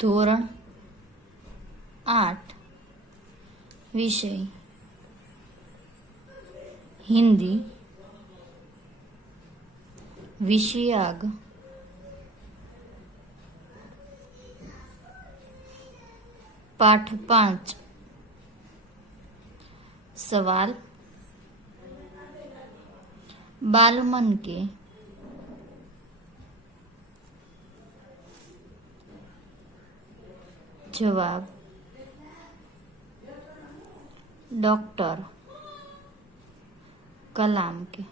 ધોરણ 8 વિષય હિન્દી વિષયાગ पाठ 5 सवाल बालमन के जवाब डॉक्टर कलाम के।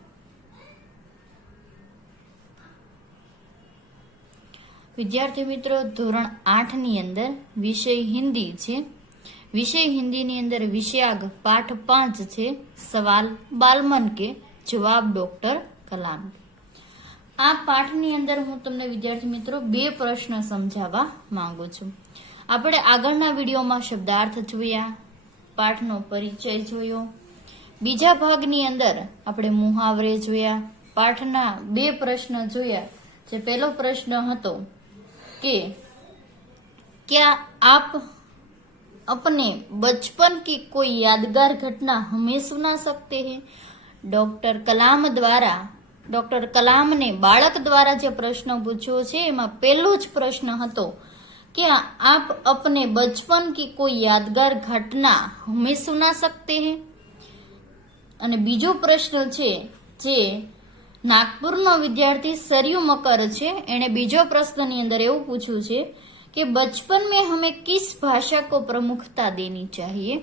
विद्यार्थी मित्रों धोरण 8 ની અંદર વિષય હિન્દી છે। વિષય હિન્દીની અંદર વિષયાગ પાઠ 5 છે। સવાલ બાલમન કે જવાબ ડોક્ટર કલામ। આ પાઠની અંદર હું તમને વિદ્યાર્થી મિત્રો બે પ્રશ્ન સમજાવવા માંગુ છું। આપણે આગળના વિડીયોમાં શબ્દાર્થ જોયા, પાઠનો પરિચય જોયો, બીજા ભાગની અંદર આપણે મુહાવરે જોયા, પાઠના બે પ્રશ્ન જોયા। જે પહેલો પ્રશ્ન હતો कि क्या आप अपने बचपन की कोई यादगार घटना हमें सुना सकते हैं। डॉक्टर कलाम ने बाळक द्वारा जो प्रश्न पूछो छे एमां पहेलो ज प्रश्न हतो क्या आप अपने बचपन की कोई यादगार घटना हमें सुना सकते हैं। अने बीजो प्रश्न छे जे नागपुरनो विद्यार्थी सरयू मकर छे एने बीजो प्रश्न अंदर एवं पूछ्યું છે कि बचपन में हमें किस भाषा को प्रमुखता देनी चाहिए।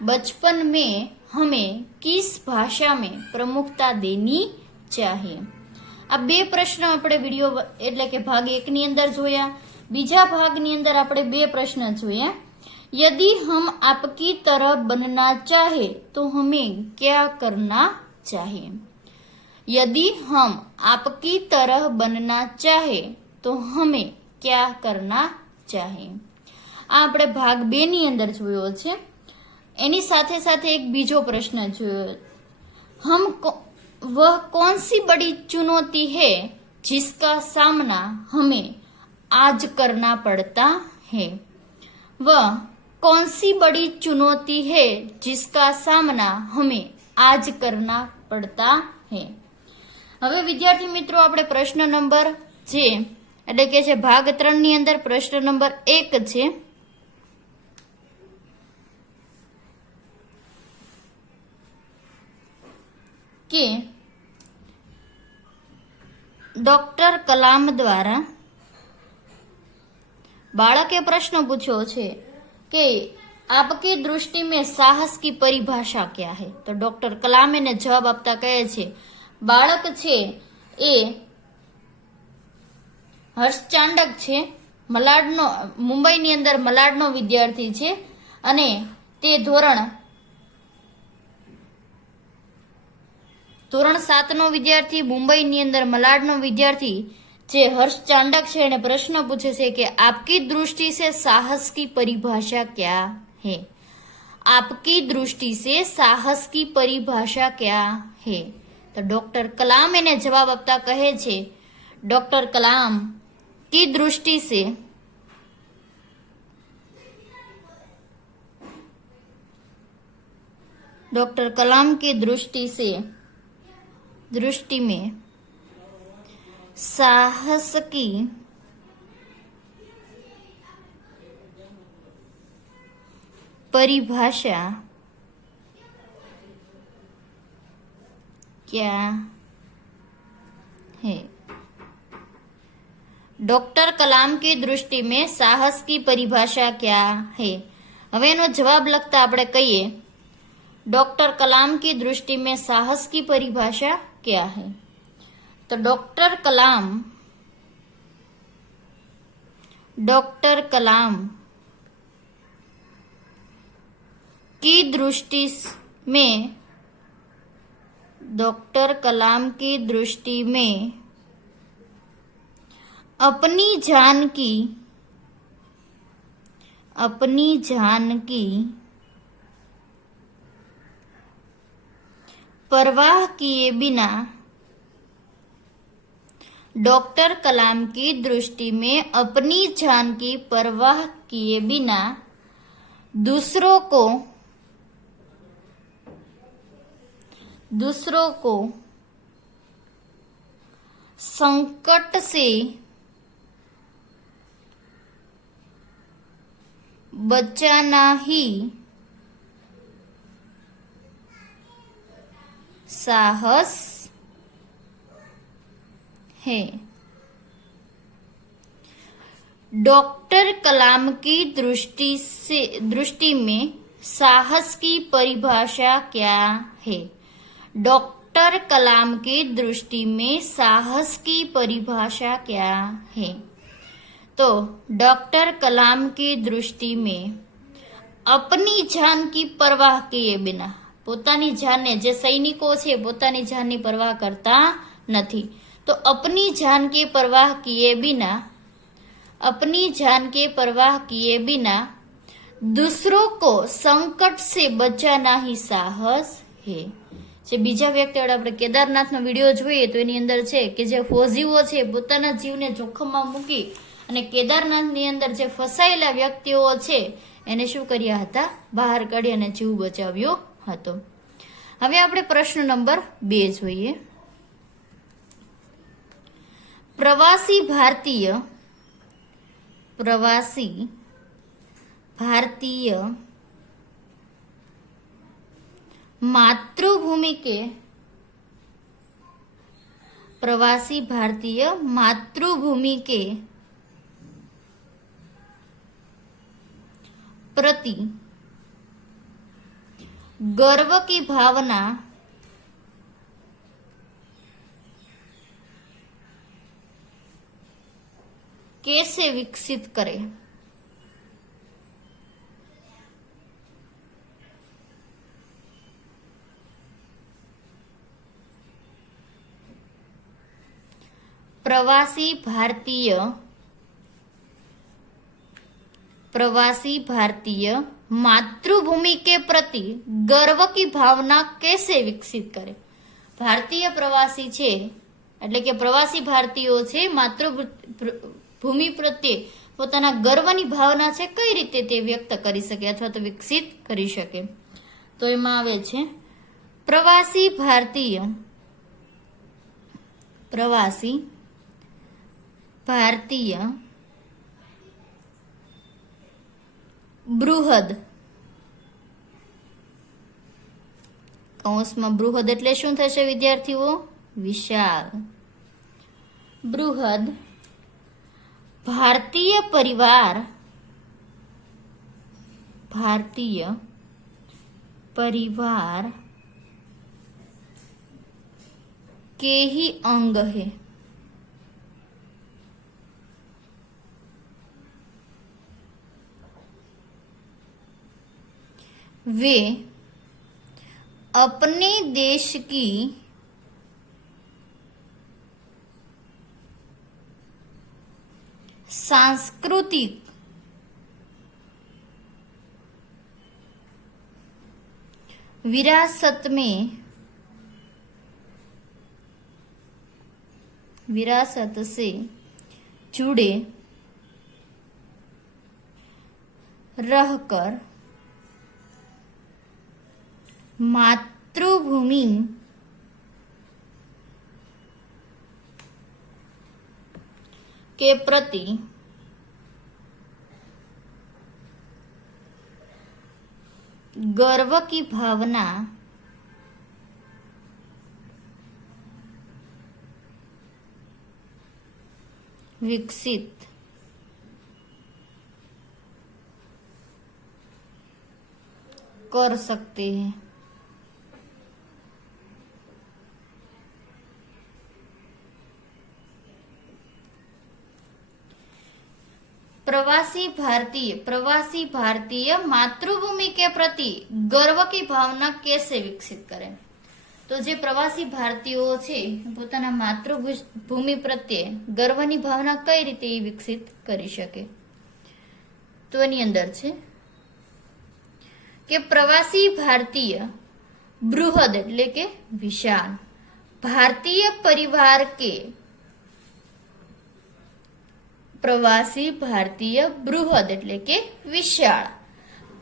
बचपन में हमें किस भाषा में प्रमुखता देनी चाहिए। आ बे प्रश्न आपणे विडियो एटले के भाग 1 ની અંદર જોયા। बीजा भागनी अंदर आपणे बे प्रश्न जोया। यदि हम आपकी तरह बनना चाहे तो हमें क्या करना चाहिए। यदि हम आपकी तरह बनना चाहे तो हमें क्या करना चाहिए। आ આપણે ભાગ 2 ની અંદર જોયો છે। એની સાથે સાથે એક બીજો પ્રશ્ન જોયો। वह कौन सी बड़ी चुनौती है जिसका सामना हमें आज करना पड़ता है। वह कौन सी बड़ी चुनौती है जिसका सामना हमें आज करना પડતા હે। હવે વિદ્યાર્થી મિત્રો આપણે પ્રશ્ન નંબર છે એટલે કે છે ભાગ 3 ની અંદર પ્રશ્ન નંબર 1 છે કે ડોક્ટર કલામ દ્વારા બાળકે પ્રશ્ન પૂછ્યો છે કે आपकी दृष्टि में साहस की परिभाषा क्या है। तो डॉक्टर कलाम ने जवाब आपता कहे छे बाळक छे ए हर्ष चांडक छे, मलाडनो मुंबई नी अंदर मलाडनो विद्यार्थी छे अने ते धोरण 7 नो विद्यार्थी मुंबई नी अंदर मलाडनो विद्यार्थी जे हर्ष चांडक छे एने प्रश्न पूछे छे कि आपकी दृष्टि से साहस की परिभाषा क्या है। आपकी दृष्टि से साहस की परिभाषा क्या है। तो डॉक्टर कलाम ने जवाब आपता कहे छे डॉक्टर कलाम की दृष्टि से डॉक्टर कलाम की दृष्टि में साहस की परिभाषा क्या है। डॉक्टर कलाम की दृष्टि में साहस की परिभाषा क्या है। हवे एनो जवाब लखता आपणे कहीए डॉक्टर कलाम की दृष्टि में साहस की परिभाषा क्या है। तो डॉक्टर कलाम की दृष्टि में डॉक्टर कलाम की दृष्टि में अपनी जान की परवाह किए बिना डॉक्टर कलाम की दृष्टि में अपनी जान की परवाह किए बिना दूसरों को संकट से बचाना ही साहस है। डॉक्टर कलाम की दृष्टि में साहस की परिभाषा क्या है? डॉक्टर कलाम की दृष्टि में साहस की परिभाषा क्या है? तो डॉक्टर कलाम की दृष्टि में अपनी जान की परवाह किए बिना, પોતાની જાનને, જે સૈનિકો છે પોતાની જાનની પરવાહ કરતા નથી, तो अपनी जान की परवाह किए बिना दूसरों को संकट से बचाना ही साहस है। જે બીજા વ્યક્તિ આપણે કેદારનાથનો વિડીયો જોઈએ તો એની અંદર છે કે જે ફોજીઓ છે પોતાના જીવને જોખમમાં મૂકી અને કેદારનાથની અંદર જે ફસાયેલા વ્યક્તિઓ છે એને શું કર્યા હતા? બહાર કાઢી અને જીવ બચાવ્યો હતો। હવે આપણે પ્રશ્ન નંબર 2 જોઈએ। પ્રવાસી ભારતીય मातृभूमि के प्रति गर्व की भावना कैसे विकसित करें? प्रवासी भारतीय मातृभूमि के प्रति गर्व की भावना कैसे विकसित करे? भारतीय प्रवासी छे એટલે કે પ્રવાસી ભારતીયો છે માતૃભૂમિ પ્રત્યે પોતાના ગર્વની ભાવના છે કઈ રીતે તે વ્યક્ત કરી શકે અથવા તો વિકસિત કરી શકે? તો એમાં આવે છે પ્રવાસી ભારતીય બૃહદ, કૌંસમાં બૃહદ એટલે શું થશે વિદ્યાર્થીઓ? વિશાળ। બૃહદ ભારતીય परिवार के ही अंग है। वे अपने देश की सांस्कृतिक विरासत से जुड़े रहकर मातृभूमि के प्रति गर्व की भावना विकसित कर सकते हैं। प्रवासी भारतीय मातृभूमि के प्रति गर्व की भावना कैसे विकसित करें? तो जे प्रवासी भारतीयो छे पोताना मातृभूमि प्रत्ये गर्वनी भावना कई रीते विकसित करी शके? तो एनी अंदर छे के प्रवासी भारतीय बृहद एटले के विशाल भारतीय परिवार के પ્રવાસી ભારતીય બૃહદ એટલે કે વિશાળ.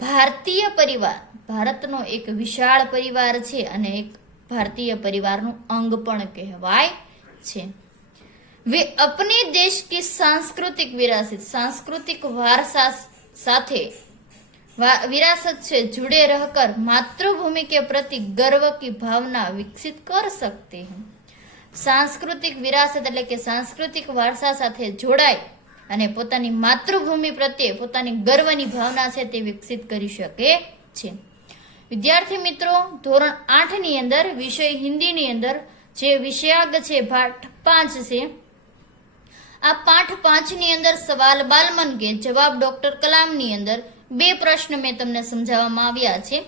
ભારતીય પરિવાર ભારતનો એક વિશાળ પરિવાર છે અને એક ભારતીય પરિવારનું અંગ પણ કહેવાય છે. वे अपने देश की सांस्कृतिक विरासत सांस्कृतिक वारसा साथे विरासत से जुड़े रहकर मातृभूमि के प्रति गर्व की भावना विकसित कर सकते हैं. सांस्कृतिक विरासत એટલે કે સાંસ્કૃતિક વારસા સાથે જોડાય અને પોતાની માતૃભૂમિ પ્રત્યે પોતાની ગર્વની ભાવના છે તે વિકસિત કરી શકે છે. વિદ્યાર્થી મિત્રો, ધોરણ 8 ની અંદર વિષય હિન્દીની અંદર જે વિષયાંગ છે પાઠ 5 છે. આ પાઠ 5 ની અંદર સવાલ બાલમન કે જવાબ ડોક્ટર કલામની અંદર બે પ્રશ્ન મેં તમને સમજાવવામાં આવ્યા છે.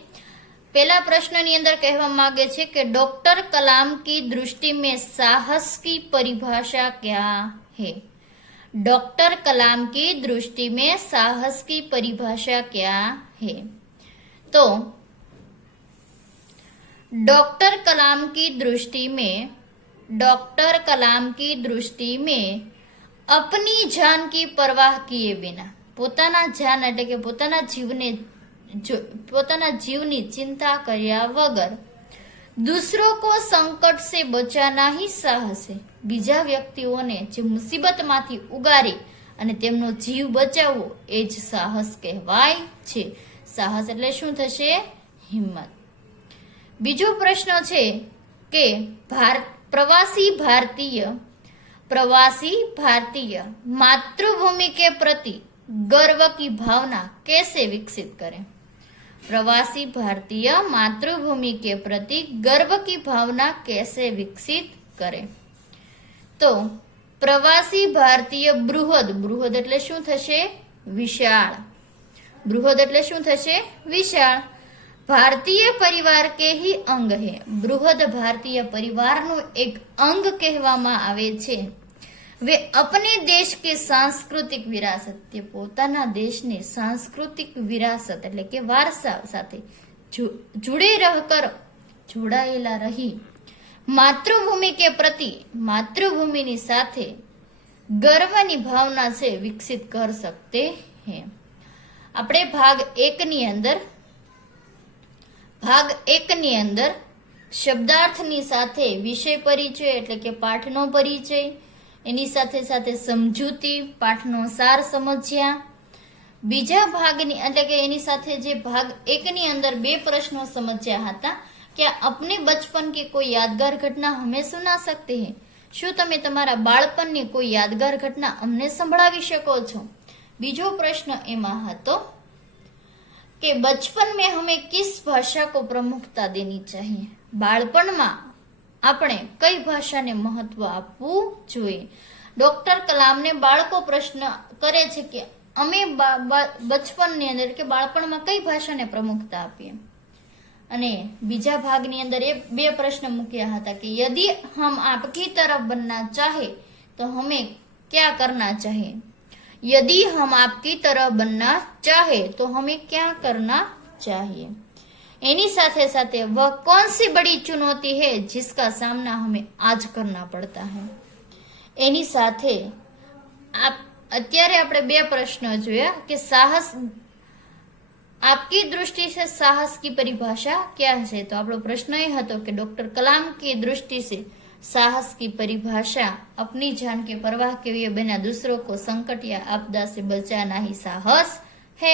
पहला प्रश्न ની અંદર કહેવા માંગે છે કે डॉक्टर कलाम की दृष्टि में साहस की परिभाषा क्या है. डॉक्टर कलाम की दृष्टि में साहस की परिभाषा क्या है. तो डॉक्टर कलाम की दृष्टि में अपनी जान की परवाह किए बिना પોતાના જાન એટલે કે પોતાના જીવની ચિંતા કર્યા વગર दूसरों को संकट से बचाना ही साहस है. બીજા વ્યક્તિઓને જે મુસીબતમાંથી ઉગારી અને તેમનો જીવ બચાવવો એ જ સાહસ કહેવાય છે. સાહસ એટલે શું થશે? હિંમત. બીજો પ્રશ્ન છે કે प्रवासी भारतीय मातृभूमि के प्रति गर्व की भावना कैसे विकसित करें. प्रवासी भारतीय मातृभूमि के प्रति गर्व की भावना कैसे विकसित करें. तो प्रवासी भारतीय बृहद એટલે શું થશે? વિશાળ. બૃહદ એટલે શું થશે? વિશાળ. भारतीय परिवार के ही अंग है. बृहद भारतीय परिवारનું એક અંગ કહેવામાં આવે છે. वे अपने देश के सांस्कृतिक विरासत તે પોતાના દેશની સાંસ્કૃતિક વિરાસત એટલે કે વારસા સાથે जुड़े रहकर જોડાયેલા રહી માતૃભૂમિ કે પ્રતિ માતૃભૂમિની સાથે ગર્વની ભાવના છે વિકસિત કર सकते हैं. આપણે ભાગ 1 ની અંદર શબ્દાર્થની સાથે વિષય પરિચય એટલે કે પાઠનો પરિચય, એની સાથે સાથે સમજૂતી, પાઠનો સાર સમજ્યા. બીજા ભાગની એટલે કે એની સાથે જે ભાગ 1 ની અંદર બે પ્રશ્નો સમજ્યા હતા કે अपने बचपन की कोई यादगार घटना हमें सुना सकते हैं. શું તમે તમારા બાળપણની કોઈ યાદગાર ઘટના અમને સંભળાવી શકો છો? બીજો પ્રશ્ન એમાં હતો કે बचपन में हमें किस भाषा को प्रमुखता देनी चाहिए. બાળપણમાં આપણે કઈ ભાષાને મહત્વ આપવું જોઈએ. ડોક્ટર કલામને બાળકો પ્રશ્ન કરે છે કે અમે બચપનની અંદર કે બાળપણમાં કઈ ભાષાને પ્રમુખતા આપીએ. અને બીજા ભાગની અંદર એ બે પ્રશ્ન મૂક્યા હતા કે यदि हम आपकी तरफ बनना चाहे तो हमें क्या करना चाहिए. यदि हम आपकी तरफ बनना चाहे तो हमें क्या करना चाहिए. एनी साथे साथे वह कौन सी बड़ी चुनौती है जिसका सामना हमें आज करना पड़ता है. एनी साथे અત્યારે આપણે બે પ્રશ્નો જોયા કે સાહસ आपकी दृष्टि से साहस की परिभाषा क्या है. तो આપણો પ્રશ્ન એ હતો કે ડોક્ટર કલામ की दृष्टि से साहस की परिभाषा अपनी जान की परवाह के हुए बिना दूसरों को संकट या आपदा से बचाना ही साहस है.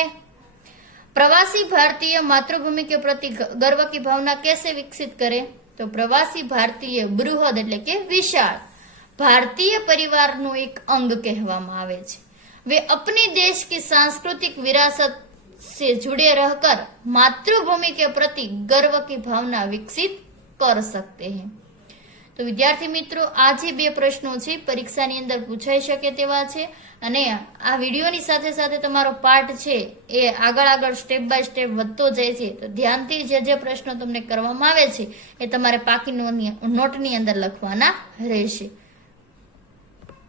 प्रवासी भारतीय मातृभूमि के प्रति गर्व की भावना कैसे विकसित करे. तो प्रवासी भारतीय બૃહદ એટલે કે વિશાળ ભારતીય પરિવારનું એક અંગ કહેવામાં આવે છે. वे अपने देश की सांस्कृतिक विरासत से जुड़े रहकर मातृभूमि के प्रति गर्व की भावना विकसित कर सकते हैं. તો વિદ્યાર્થી મિત્રો, આ જે બે પ્રશ્નો છે પરીક્ષાની અંદર પૂછાઈ શકે તેવા છે અને આ વિડીયોની સાથે સાથે તમારો પાઠ છે એ આગળ સ્ટેપ બાય સ્ટેપ વધતો જાય છે. તો ધ્યાનથી જે પ્રશ્નો તમને કરવામાં આવે છે એ તમારે પાકી નોટની અંદર લખવાના રહેશે.